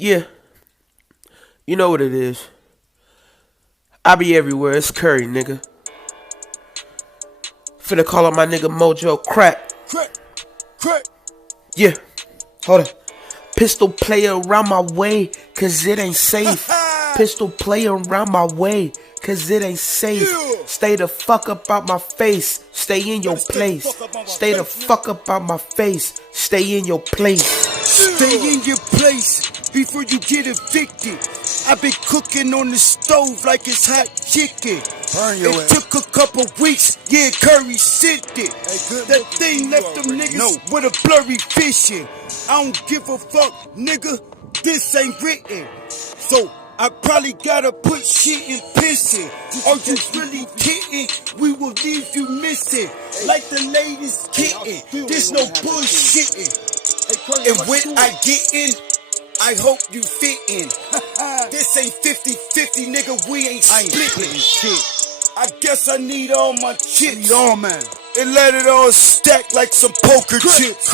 Yeah, you know what it is. I be everywhere. It's Curry, nigga. Finna call up my nigga Mojo Crack. Crack, crack. Yeah, hold on. Pistol play around my way, cause it ain't safe. Pistol play around my way, cause it ain't safe. Yeah. Stay the fuck up out my face. Stay in your place. Stay the fuck up out my face. Stay in your place. Stay in your place before you get evicted. I've been cooking on the stove like it's hot chicken. It took a couple weeks, yeah, Curry sent it. That thing left them niggas with a blurry vision. I don't give a fuck, nigga, this ain't written. So I probably gotta put shit in pissing. Are you really kidding? We will leave you missing. Like the ladies kitten. There's no bullshitting. And when I get in, I hope you fit in. This ain't 50-50, nigga, we ain't splitting shit. I guess I need all my chips. And let it all stack like some poker chips.